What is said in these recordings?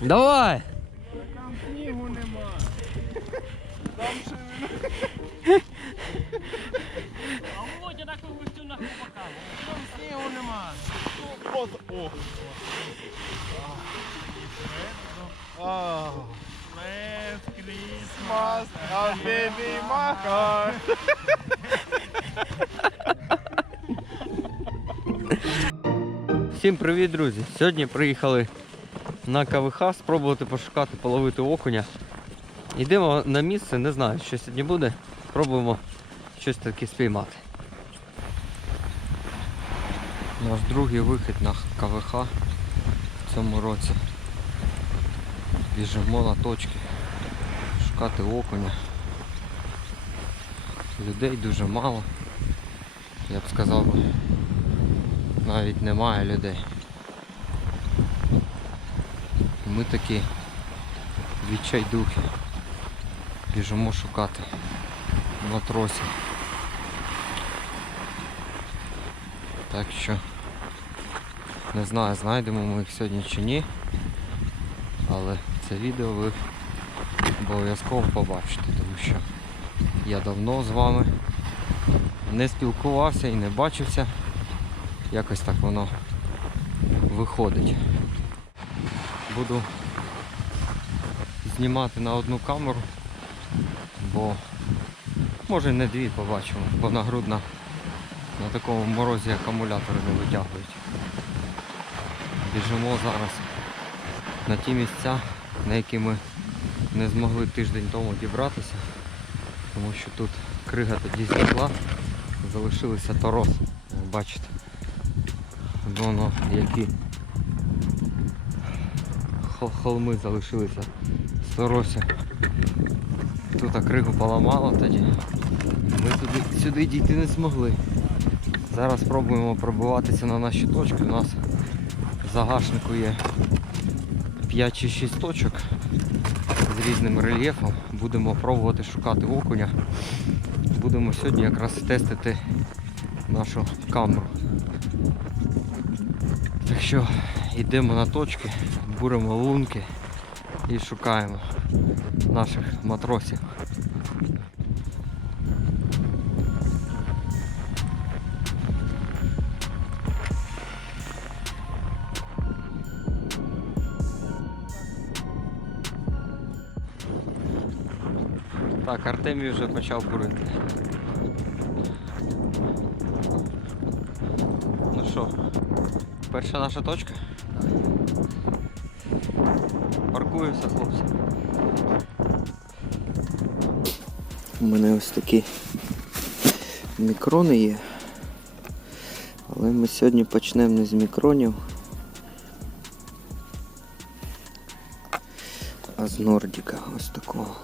Давай! Там снігу нема. Там ще А Володя на когось на показував. там снігу нема. О. А. Last Christmas. A baby maca. Всім привіт, друзі! Сьогодні приїхали на КВХ спробувати пошукати половити окуня. Йдемо на місце, не знаю, що сьогодні буде. Спробуємо щось таке спіймати. Наш другий вихід на КВХ в цьому році. Біжимо на точки, шукати окуня. Людей дуже мало. Я б сказав навіть немає людей. Ми такі відчайдухи. Біжимо шукати матросів. Так що не знаю, знайдемо ми їх сьогодні чи ні. Але це відео ви обов'язково побачите, тому що я давно з вами не спілкувався і не бачився. Якось так воно виходить. Буду знімати на одну камеру, бо може не дві побачимо, бо нагрудна на такому морозі акумулятори не витягують. Біжимо зараз на ті місця, на які ми не змогли тиждень тому дібратися, тому що тут крига тоді зникла, залишилися тороси, як бачите. Воно які холми залишилися з торося. Тут кригу поламало тоді. Ми туди, сюди дійти не змогли. Зараз спробуємо пробиватися на наші точки. У нас в загашнику є 5 чи 6 точок з різним рельєфом. Будемо пробувати шукати окуня. Будемо сьогодні якраз тестити нашу камеру. Так що йдемо на точки, буримо лунки і шукаємо наших матросів. Так, Артемій вже почав бурити. Ну що, перша наша точка? Паркуємося, хлопці. У мене ось такі мікрони є. Але ми сьогодні почнемо не з мікронів, а з Нордіка ось такого.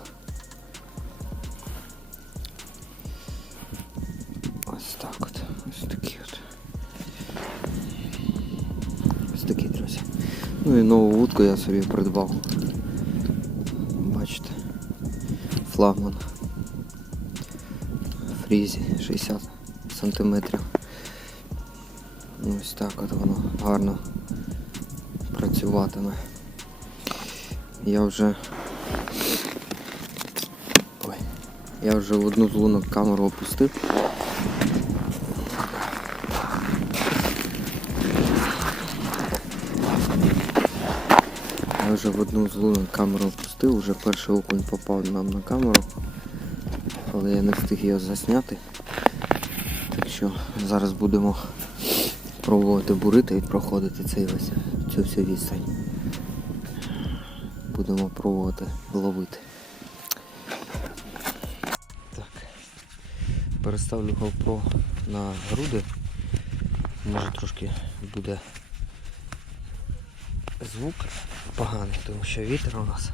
Ну і нову вудку я собі придбав. Бачите. Флагман. Фрізі 60 сантиметрів. Ось так от воно гарно працюватиме. Я вже Ой. Я вже в одну з лунок камеру опустив. Я вже в одну з камеру опустив, вже перший окунь попав нам на камеру, але я не встиг його засняти. Так що зараз будемо пробувати бурити і проходити цей весь, цю всю відстань. Будемо пробувати ловити. Так. Переставлю GoPro на груди. Може трошки буде звук поганий, тому що вітер у нас.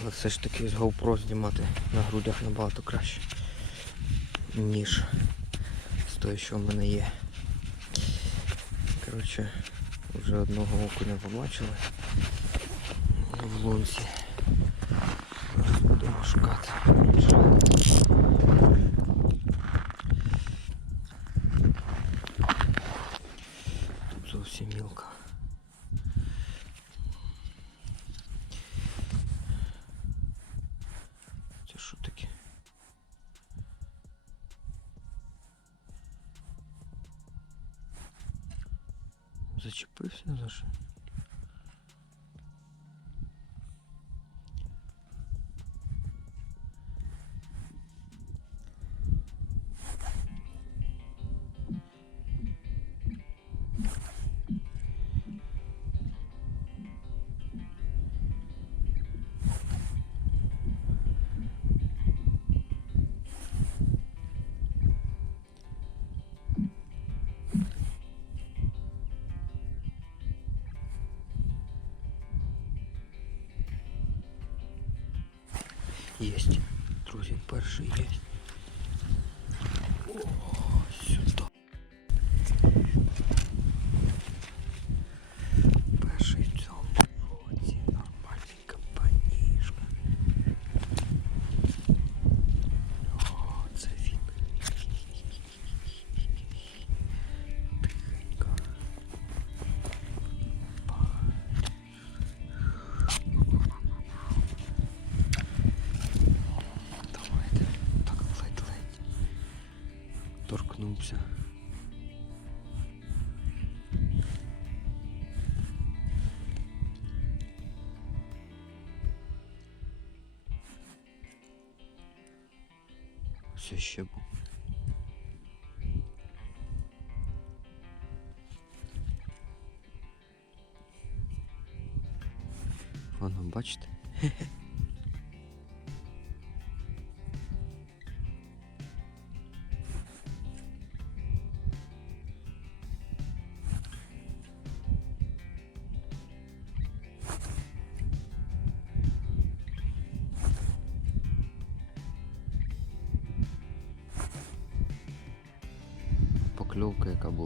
Але все ж таки з GoPro знімати на грудях набагато краще, ніж з того, що в мене є. Коротше, вже одного окуня побачили в лунці. Зараз будемо шукати. Друзі, перший є. Все ще був. Воно, бачите?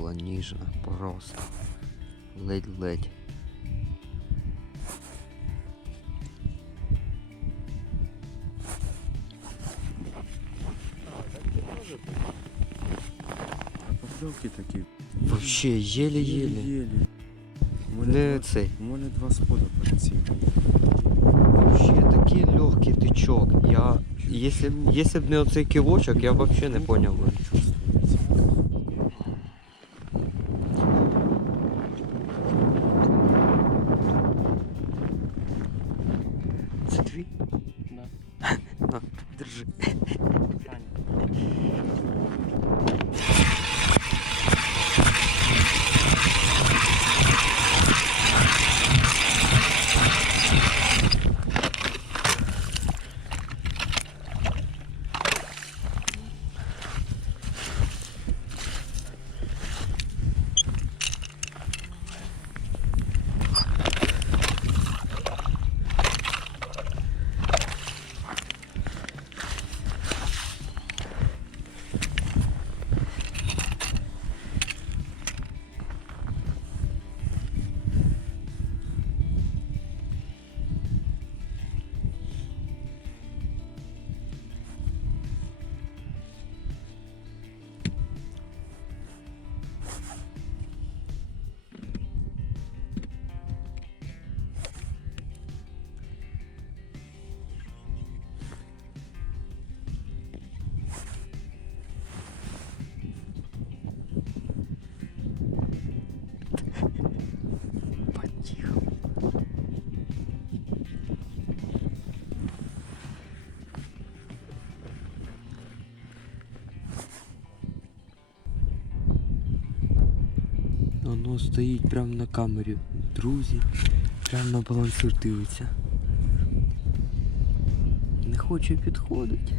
Була ніжна, просто. Ледь-ледь. Покльовки такі. Вообще, єлі-єлі. Єлі. Не цей. у мене два спода перед цим. Вообще такий легкий тичок. Я. Если, б- если б не оцей кивочок, я б вообще не поняв би. Да. На, держи. Воно стоїть прямо на камері. Друзі, прямо на балансир дивиться. Не хоче підходить.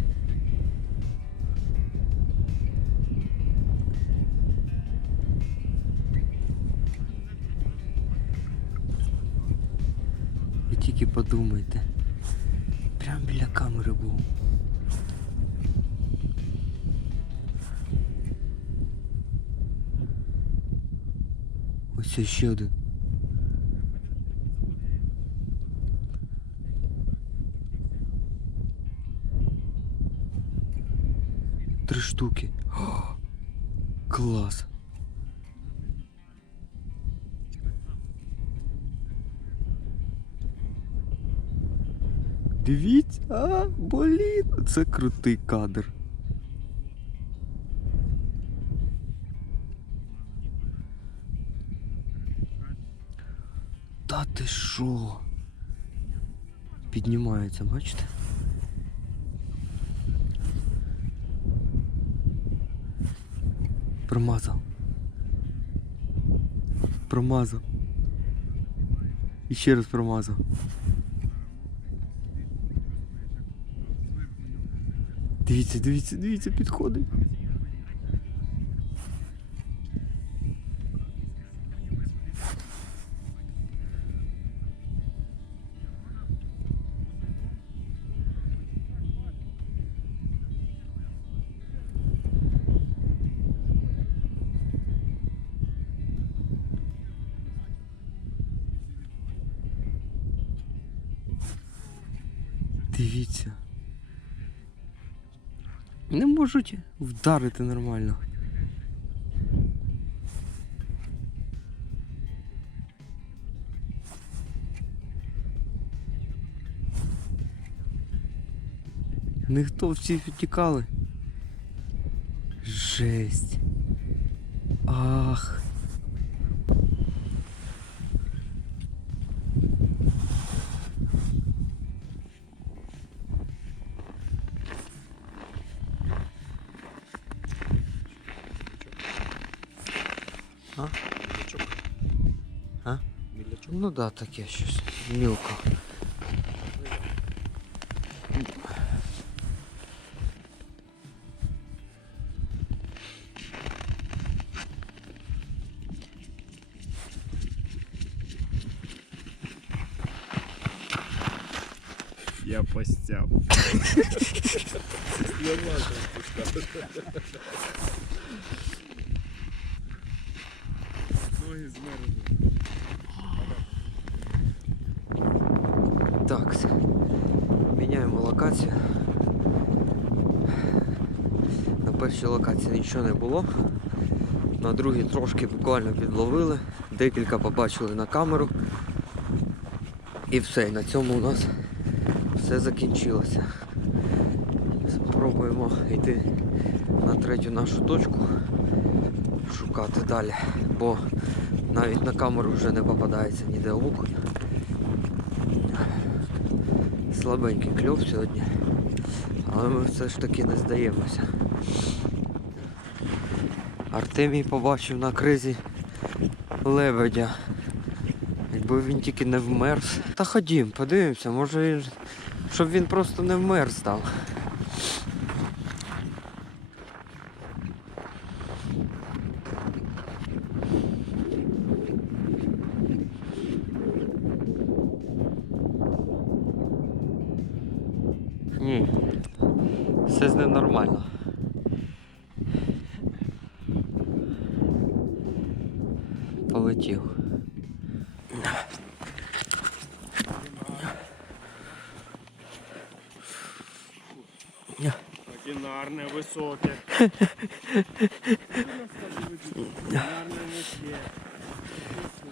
Ви тільки подумайте. Прям біля камери був. Ось ще. Три штуки. О, клас. Дивіться, а, блін, це крутий кадр. Та ти що? Піднімається, бачите? Промазав. Промазав. І ще раз промазав. Дивіться, дивіться, дивіться, підходить. Дивіться. Не можуть вдарити нормально. Ніхто всі втікали. Жесть. Ах. Ну да, таке щось. Мілко. Я постяв. Ноги змерзли. Так, міняємо локацію. На першій локації нічого не було. На другій трошки буквально підловили, декілька побачили на камеру. І все, і на цьому у нас все закінчилося. Спробуємо йти на третю нашу точку, шукати далі, бо навіть на камеру вже не попадається ніде окунь. Слабенький кльов сьогодні, але ми все ж таки не здаємося. Артемій побачив на кризі лебедя. Якби він тільки не вмерз. Та ходім, подивимося, може. Щоб він просто не вмерз там. Ні. Все з ним нормально. Полетів. Одинарне, високе.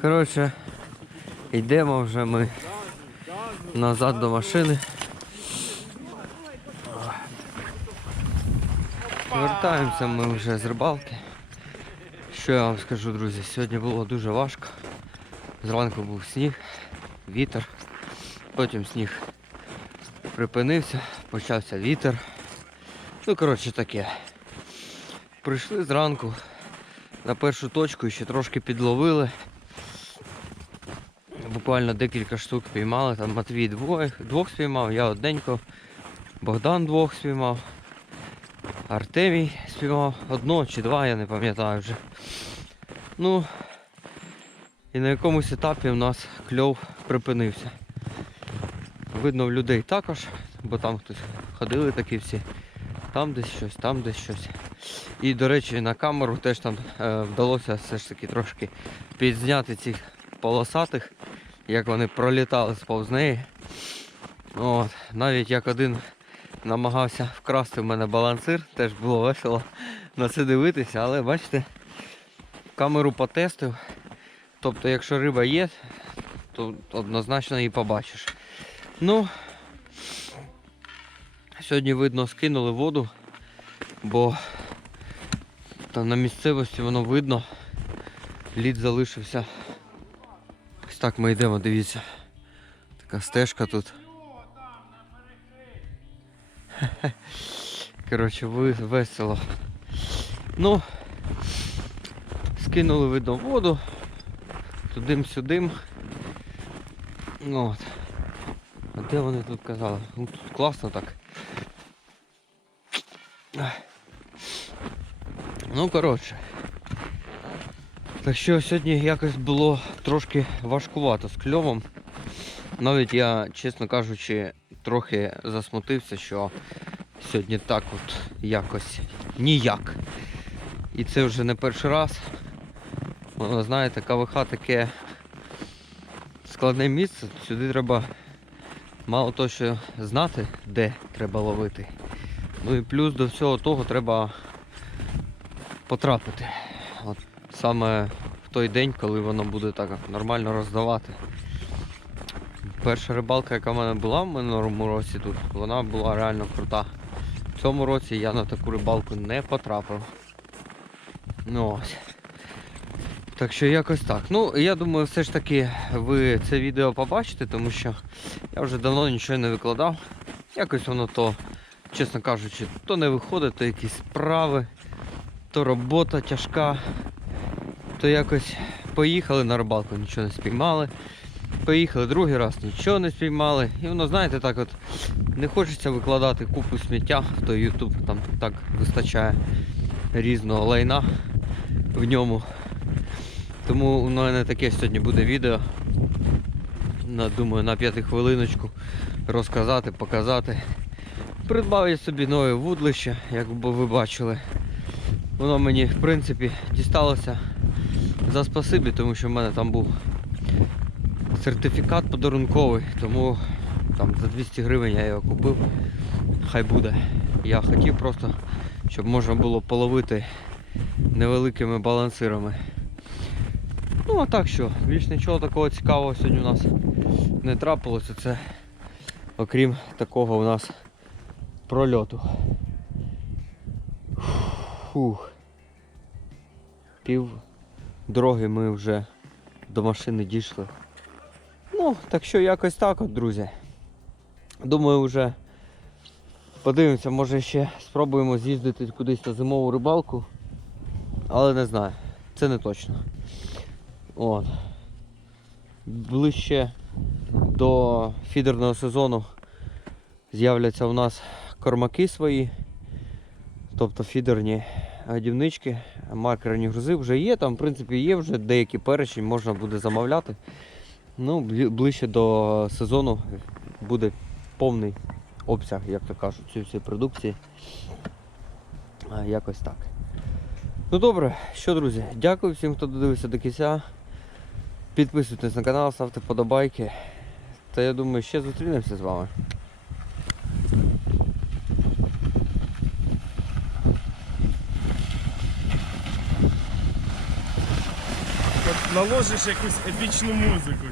Коротше, йдемо вже ми назад до машини. Повертаємося ми вже з рибалки. Що я вам скажу, друзі, сьогодні було дуже важко. Зранку був сніг, вітер, потім сніг припинився, почався вітер. Ну, коротше таке. Прийшли зранку на першу точку і ще трошки підловили. Буквально декілька штук піймали, там Матвій двоє, двох спіймав, я одненько, Богдан двох спіймав, Артемій спіймав одного чи два, я не пам'ятаю вже. Ну і на якомусь етапі у нас кльов припинився. Видно в людей також, бо там хтось ходили такі всі. Там десь щось, там десь щось. І, до речі, на камеру теж там е, вдалося все ж таки трошки підзняти цих полосатих, як вони пролітали сповз неї. От, навіть як один намагався вкрасти в мене балансир, теж було весело на це дивитися, але бачите, камеру потестив. Тобто, якщо риба є, то однозначно її побачиш. Ну, сьогодні видно скинули воду, бо там на місцевості воно видно. Лід залишився ось Так, ми йдемо, дивіться. Така стежка тут. Коротше, весело. Ну, скинули видно воду. Тудим-сюдим. Ну, от. А де вони тут казали? Ну, тут класно так. Ну, коротше. Так що сьогодні якось було трошки важкувато з кльовом. Навіть я, чесно кажучи, трохи засмутився, що сьогодні так от якось ніяк. І це вже не перший раз. Воно, знаєте, КВХ таке складне місце. Сюди треба мало того, що знати, де треба ловити. Ну і плюс до всього того треба потрапити. От саме в той день, коли воно буде так нормально роздавати. Перша рибалка, яка в мене була в минулому році тут, вона була реально крута. В цьому році я на таку рибалку не потрапив. Ну ось. Так що якось так. Ну, я думаю, все ж таки ви це відео побачите, тому що я вже давно нічого не викладав. Якось воно то, чесно кажучи, то не виходить, то якісь справи, то робота тяжка, то якось поїхали на рибалку, нічого не спіймали. Поїхали другий раз, нічого не спіймали. І воно, знаєте, так от не хочеться викладати купу сміття в YouTube, там так вистачає різного лайна в ньому. Тому у мене таке сьогодні буде відео. Думаю, на п'яту хвилиночку розказати, показати. Придбав я собі нове вудлище, як ви бачили. Воно мені в принципі дісталося за спасибі, тому що в мене там був сертифікат подарунковий, тому там за 200 гривень я його купив. Хай буде. Я хотів просто, щоб можна було половити невеликими балансирами. Ну а так що, більш нічого такого цікавого сьогодні у нас не трапилося. Це окрім такого у нас прольоту. Фух. Пів дороги ми вже до машини дійшли. Ну, так що якось так от, друзі. Думаю, вже подивимося, може ще спробуємо з'їздити кудись на зимову рибалку. Але не знаю, це не точно. От. Ближче до фідерного сезону з'являться у нас кормаки свої, тобто фідерні годівнички, маркерні грузи вже є, там в принципі є вже деякий перечень, можна буде замовляти. Ну, ближче до сезону буде повний обсяг, як то кажуть, цієї всієї продукції. Якось так. Ну добре, що, друзі, дякую всім, хто додивився до кінця. Підписуйтесь на канал, ставте подобайки. Та я думаю, ще зустрінемося з вами. От наложиш якусь епічну музику.